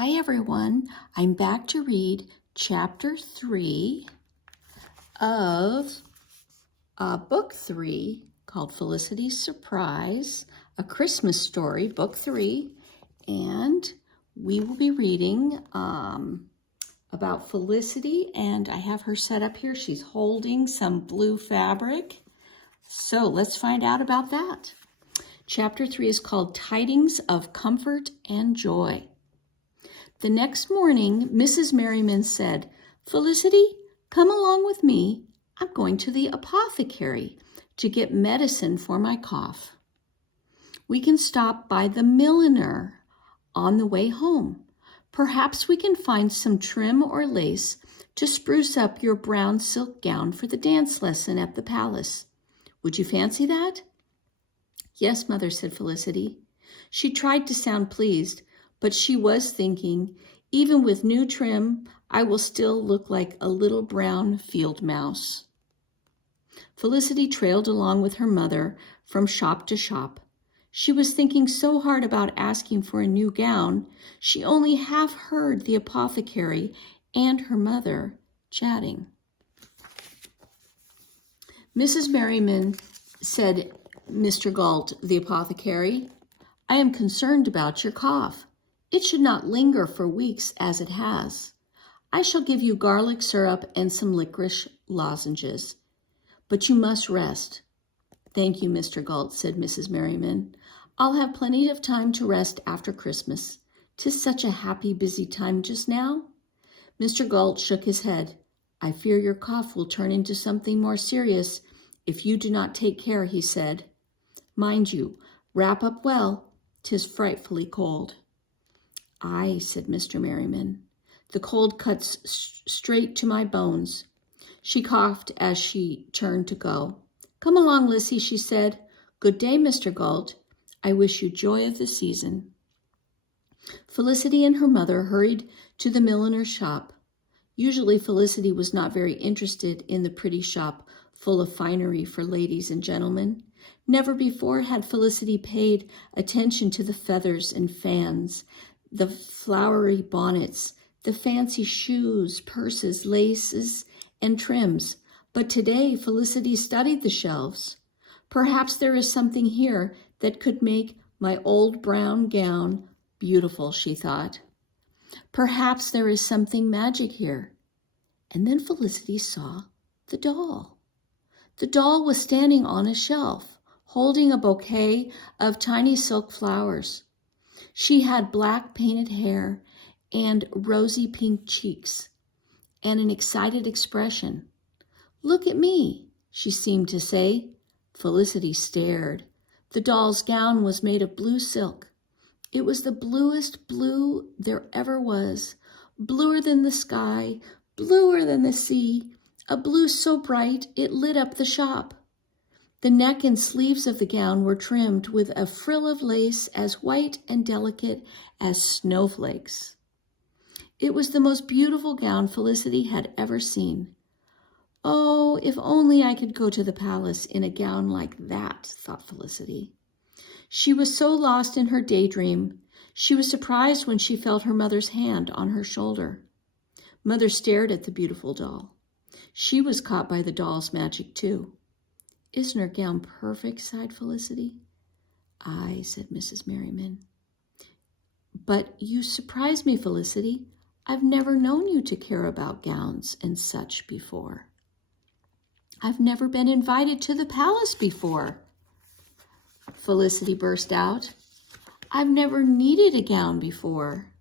Hi everyone, I'm back to read chapter 3 of book 3 called Felicity's Surprise, a Christmas Story, book 3, and we will be reading about Felicity, and I have her set up here. She's holding some blue fabric, so let's find out about that. Chapter 3 is called Tidings of Comfort and Joy. The next morning, Mrs. Merriman said, "Felicity, come along with me. I'm going to the apothecary to get medicine for my cough. We can stop by the milliner on the way home. Perhaps we can find some trim or lace to spruce up your brown silk gown for the dance lesson at the palace. Would you fancy that?" "Yes, Mother," said Felicity. She tried to sound pleased, but she was thinking, even with new trim, I will still look like a little brown field mouse. Felicity trailed along with her mother from shop to shop. She was thinking so hard about asking for a new gown, she only half heard the apothecary and her mother chatting. Mrs. Merriman said, "Mr. Galt, the apothecary, I am concerned about your cough. It should not linger for weeks as it has. I shall give you garlic syrup and some licorice lozenges, but you must rest." "Thank you, Mr. Galt," said Mrs. Merriman. "I'll have plenty of time to rest after Christmas. 'Tis such a happy, busy time just now." Mr. Galt shook his head. "I fear your cough will turn into something more serious if you do not take care," he said. "Mind you, wrap up well. 'Tis frightfully cold." "Aye," said Mr. Merriman. "The cold cuts straight to my bones." She coughed as she turned to go. "Come along, Lissy," she said. "Good day, Mr. Galt. I wish you joy of the season." Felicity and her mother hurried to the milliner's shop. Usually Felicity was not very interested in the pretty shop full of finery for ladies and gentlemen. Never before had Felicity paid attention to the feathers and fans, the flowery bonnets, the fancy shoes, purses, laces, and trims. But today Felicity studied the shelves. "Perhaps there is something here that could make my old brown gown beautiful," she thought. "Perhaps there is something magic here." And then Felicity saw the doll. The doll was standing on a shelf, holding a bouquet of tiny silk flowers. She had black painted hair and rosy pink cheeks and an excited expression. "Look at me," she seemed to say. Felicity stared. The doll's gown was made of blue silk. It was the bluest blue there ever was, bluer than the sky, bluer than the sea, a blue so bright it lit up the shop. The neck and sleeves of the gown were trimmed with a frill of lace as white and delicate as snowflakes. It was the most beautiful gown Felicity had ever seen. "Oh, if only I could go to the palace in a gown like that," thought Felicity. She was so lost in her daydream, she was surprised when she felt her mother's hand on her shoulder. Mother stared at the beautiful doll. She was caught by the doll's magic too. "Isn't her gown perfect?" sighed Felicity. "Aye," said Mrs. Merriman. "But you surprise me, Felicity. I've never known you to care about gowns and such before. I've never been invited to the palace before," Felicity burst out. "I've never needed a gown before."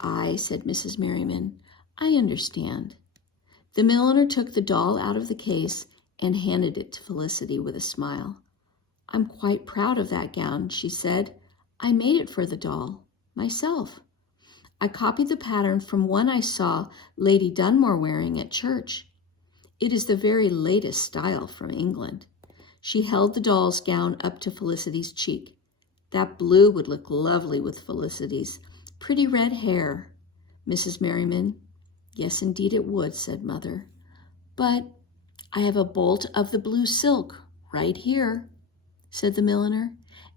"Aye," said Mrs. Merriman. "I understand." The milliner took the doll out of the case and handed it to Felicity with a smile. "I'm quite proud of that gown," she said. "I made it for the doll myself. I copied the pattern from one I saw Lady Dunmore wearing at church. It is the very latest style from England." She held the doll's gown up to Felicity's cheek. "That blue would look lovely with Felicity's pretty red hair, Mrs. Merriman." "Yes, indeed it would," said Mother. "But I have a bolt of the blue silk right here," said the milliner,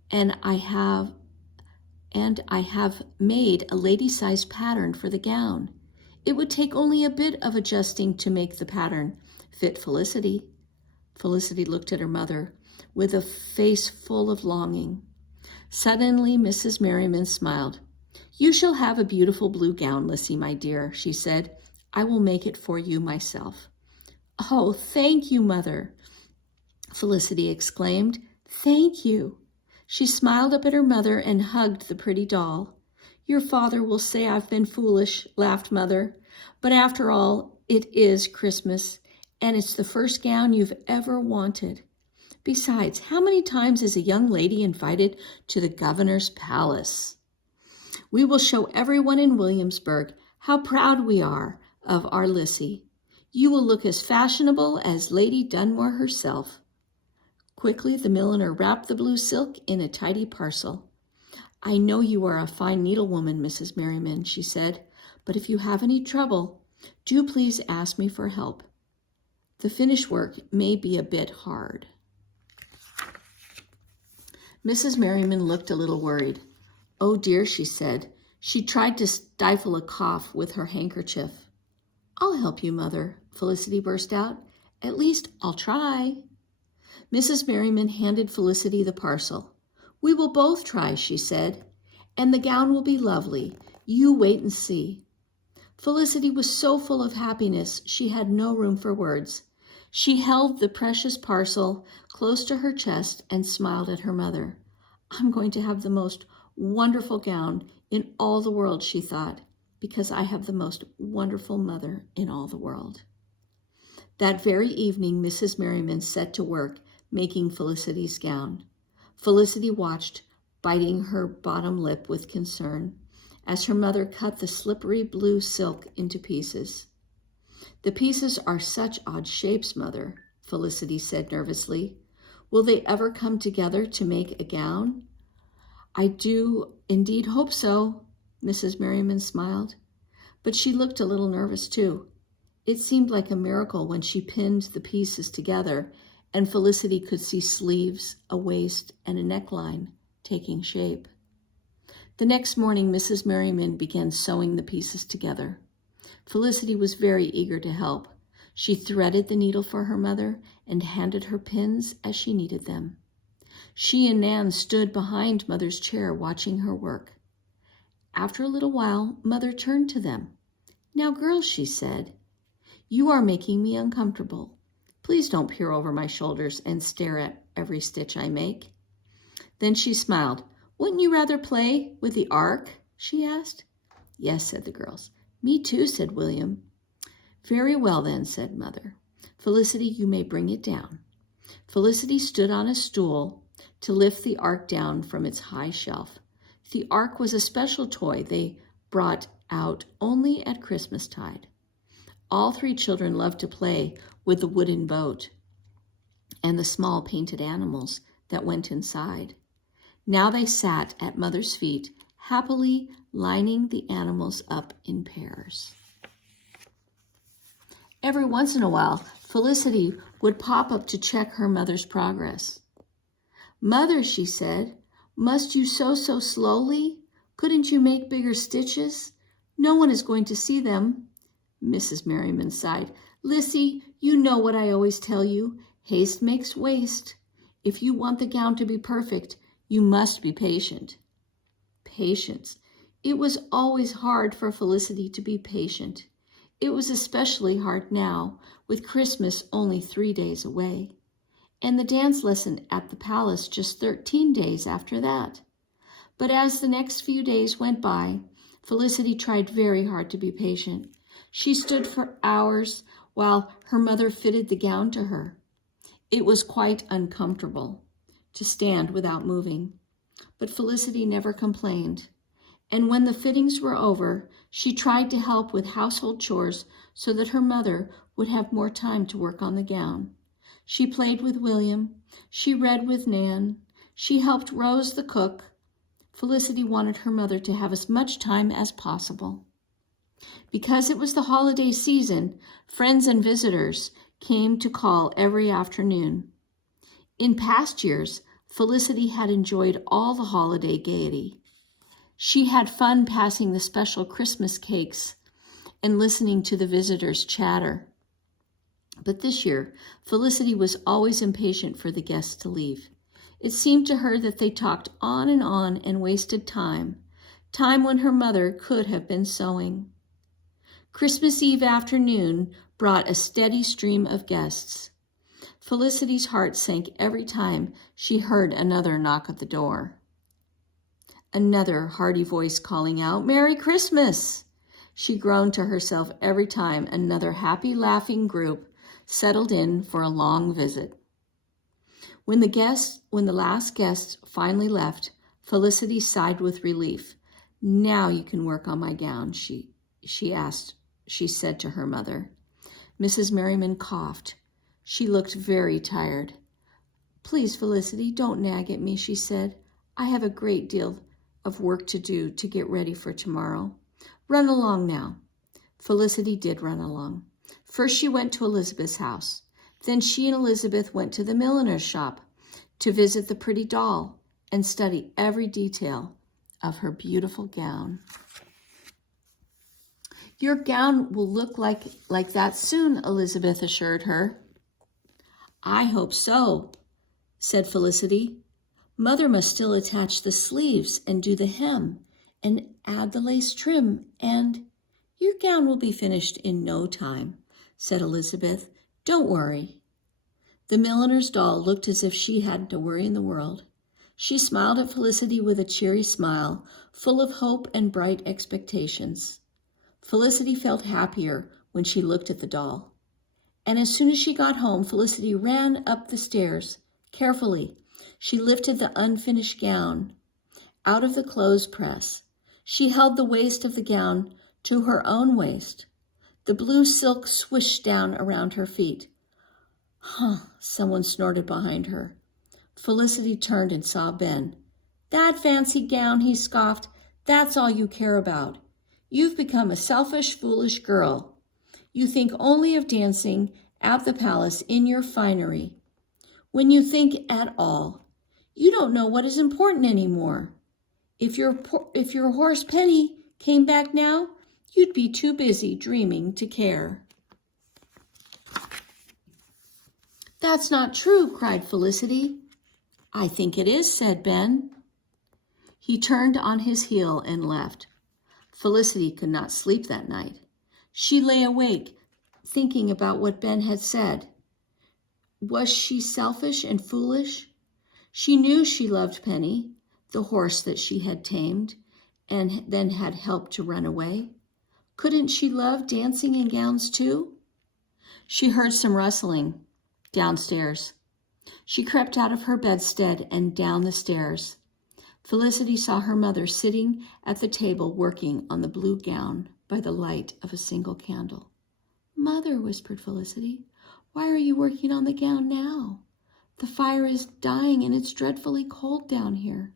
"and I have and I have made a lady-sized pattern for the gown. It would take only a bit of adjusting to make the pattern fit Felicity." Felicity looked at her mother with a face full of longing. Suddenly, Mrs. Merriman smiled. "You shall have a beautiful blue gown, Lissy, my dear," she said. "I will make it for you myself." "Oh, thank you, Mother," Felicity exclaimed. "Thank you." She smiled up at her mother and hugged the pretty doll. "Your father will say I've been foolish," laughed Mother. "But after all, it is Christmas, and it's the first gown you've ever wanted. Besides, how many times is a young lady invited to the governor's palace? We will show everyone in Williamsburg how proud we are of our Lissy. You will look as fashionable as Lady Dunmore herself." Quickly, the milliner wrapped the blue silk in a tidy parcel. "I know you are a fine needlewoman, Mrs. Merriman," she said, "but if you have any trouble, do please ask me for help. The finished work may be a bit hard." Mrs. Merriman looked a little worried. "Oh dear," she said. She tried to stifle a cough with her handkerchief. "I'll help you, Mother," Felicity burst out. "At least I'll try." Mrs. Merriman handed Felicity the parcel. "We will both try," she said, "and the gown will be lovely. You wait and see." Felicity was so full of happiness she had no room for words. She held the precious parcel close to her chest and smiled at her mother. "I'm going to have the most wonderful gown in all the world," she thought, "because I have the most wonderful mother in all the world." That very evening, Mrs. Merriman set to work making Felicity's gown. Felicity watched, biting her bottom lip with concern, as her mother cut the slippery blue silk into pieces. "The pieces are such odd shapes, Mother," Felicity said nervously. "Will they ever come together to make a gown?" "I do indeed hope so," Mrs. Merriman smiled. But she looked a little nervous too. It seemed like a miracle when she pinned the pieces together and Felicity could see sleeves, a waist, and a neckline taking shape. The next morning, Mrs. Merriman began sewing the pieces together. Felicity was very eager to help. She threaded the needle for her mother and handed her pins as she needed them. She and Nan stood behind Mother's chair watching her work. After a little while, Mother turned to them. "Now, girls," she said, "you are making me uncomfortable. Please don't peer over my shoulders and stare at every stitch I make." Then she smiled. "Wouldn't you rather play with the ark?" she asked. "Yes," said the girls. "Me too," said William. "Very well then," said Mother. "Felicity, you may bring it down." Felicity stood on a stool to lift the ark down from its high shelf. The ark was a special toy they brought out only at Christmastide. All three children loved to play with the wooden boat and the small painted animals that went inside. Now they sat at Mother's feet, happily lining the animals up in pairs. Every once in a while, Felicity would pop up to check her mother's progress. "Mother," she said, "must you sew so slowly? Couldn't you make bigger stitches? No one is going to see them." Mrs. Merriman sighed. "Lissy, you know what I always tell you. Haste makes waste. If you want the gown to be perfect, you must be patient." Patience. It was always hard for Felicity to be patient. It was especially hard now, with Christmas only 3 days away, and the dance lesson at the palace just 13 days after that. But as the next few days went by, Felicity tried very hard to be patient. She stood for hours while her mother fitted the gown to her. It was quite uncomfortable to stand without moving, but Felicity never complained. And when the fittings were over, she tried to help with household chores so that her mother would have more time to work on the gown. She played with William. She read with Nan. She helped Rose the cook. Felicity wanted her mother to have as much time as possible. Because it was the holiday season, friends and visitors came to call every afternoon. In past years, Felicity had enjoyed all the holiday gaiety. She had fun passing the special Christmas cakes and listening to the visitors chatter. But this year, Felicity was always impatient for the guests to leave. It seemed to her that they talked on and wasted time when her mother could have been sewing. Christmas Eve afternoon brought a steady stream of guests. Felicity's heart sank every time she heard another knock at the door. Another hearty voice calling out, "Merry Christmas!" She groaned to herself every time another happy, laughing group settled in for a long visit. When the last guest finally left, Felicity sighed with relief. "Now you can work on my gown," she said to her mother. Mrs. Merriman coughed. She looked very tired. "Please, Felicity, don't nag at me," she said. "I have a great deal of work to do to get ready for tomorrow. Run along now." Felicity did run along. First she went to Elizabeth's house. Then she and Elizabeth went to the milliner's shop to visit the pretty doll and study every detail of her beautiful gown. "Your gown will look like that soon," Elizabeth assured her. "I hope so," said Felicity. "Mother must still attach the sleeves and do the hem and add the lace trim, and your gown will be finished in no time," said Elizabeth. "Don't worry." The milliner's doll looked as if she hadn't a worry in the world. She smiled at Felicity with a cheery smile, full of hope and bright expectations. Felicity felt happier when she looked at the doll. And as soon as she got home, Felicity ran up the stairs. Carefully, she lifted the unfinished gown out of the clothes press. She held the waist of the gown to her own waist. The blue silk swished down around her feet. "Huh," someone snorted behind her. Felicity turned and saw Ben. "That fancy gown," he scoffed. "That's all you care about. You've become a selfish, foolish girl. You think only of dancing at the palace in your finery. When you think at all, you don't know what is important anymore. If your horse Penny came back now, you'd be too busy dreaming to care." "That's not true," cried Felicity. "I think it is," said Ben. He turned on his heel and left. Felicity could not sleep that night. She lay awake, thinking about what Ben had said. Was she selfish and foolish? She knew she loved Penny, the horse that she had tamed and then had helped to run away. Couldn't she love dancing in gowns too? She heard some rustling downstairs. She crept out of her bedstead and down the stairs. Felicity saw her mother sitting at the table working on the blue gown by the light of a single candle. "Mother," whispered Felicity, "why are you working on the gown now? The fire is dying and it's dreadfully cold down here."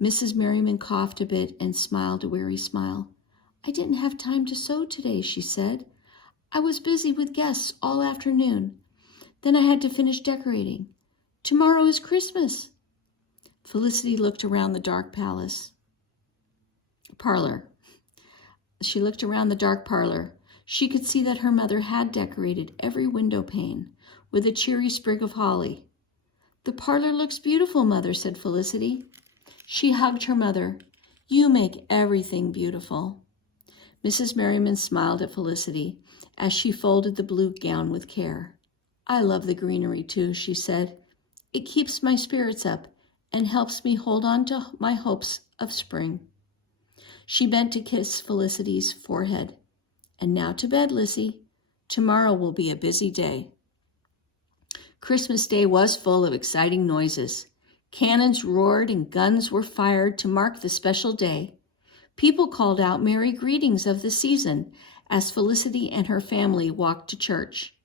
Mrs. Merriman coughed a bit and smiled a weary smile. "I didn't have time to sew today," she said. "I was busy with guests all afternoon. Then I had to finish decorating. Tomorrow is Christmas." Felicity looked around the dark parlor. She looked around the dark parlor. She could see that her mother had decorated every window pane with a cheery sprig of holly. "The parlor looks beautiful, Mother," said Felicity. She hugged her mother. "You make everything beautiful." Mrs. Merriman smiled at Felicity as she folded the blue gown with care. "I love the greenery too," she said. "It keeps my spirits up and helps me hold on to my hopes of spring." She bent to kiss Felicity's forehead. "And now to bed, Lissy. Tomorrow will be a busy day." Christmas Day was full of exciting noises. Cannons roared and guns were fired to mark the special day. People called out merry greetings of the season as Felicity and her family walked to church.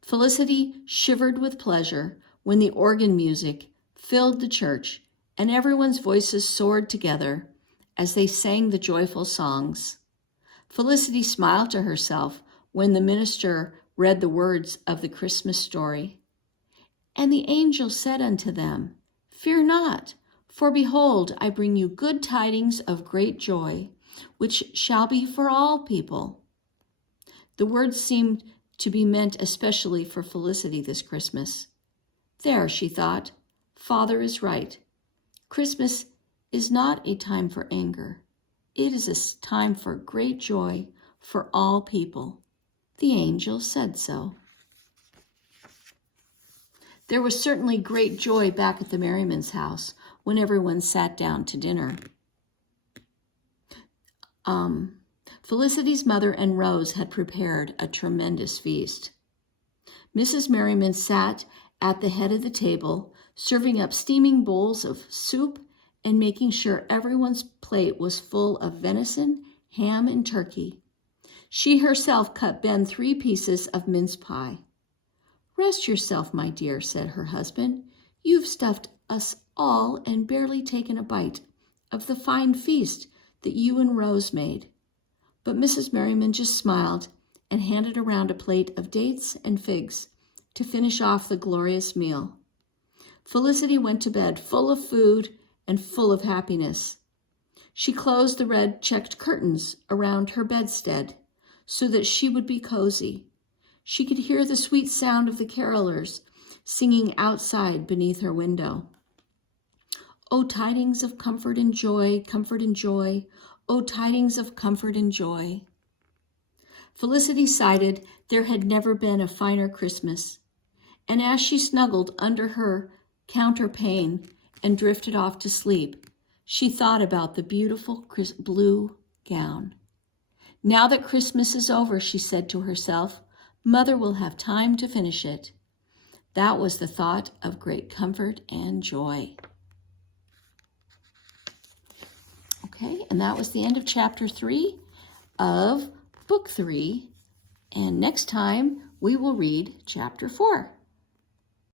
Felicity shivered with pleasure when the organ music filled the church and everyone's voices soared together as they sang the joyful songs. Felicity smiled to herself when the minister read the words of the Christmas story. "And the angel said unto them, Fear not, For behold, I bring you good tidings of great joy, which shall be for all people. The words seemed to be meant especially for Felicity this Christmas. There, she thought, Father is right. Christmas is not a time for anger. It is a time for great joy for all people. The angel said so. There was certainly great joy back at the Merriman's house when everyone sat down to dinner. Felicity's mother and Rose had prepared a tremendous feast. Mrs. Merriman sat at the head of the table, serving up steaming bowls of soup and making sure everyone's plate was full of venison, ham, and turkey. She herself cut Ben 3 pieces of mince pie. Rest yourself, my dear, said her husband. You've stuffed us all and barely taken a bite of the fine feast that you and Rose made. But Mrs. Merriman just smiled and handed around a plate of dates and figs to finish off the glorious meal. Felicity went to bed full of food and full of happiness. She closed the red checked curtains around her bedstead so that she would be cozy. She could hear the sweet sound of the carolers singing outside beneath her window. Oh, tidings of comfort and joy, comfort and joy. Oh, tidings of comfort and joy. Felicity decided there had never been a finer Christmas, and as she snuggled under her counterpane and drifted off to sleep, she thought about the beautiful blue gown. Now that Christmas is over, she said to herself, Mother will have time to finish it. That was the thought of great comfort and joy. Okay, and that was the end of chapter 3 of book 3. And next time we will read chapter 4.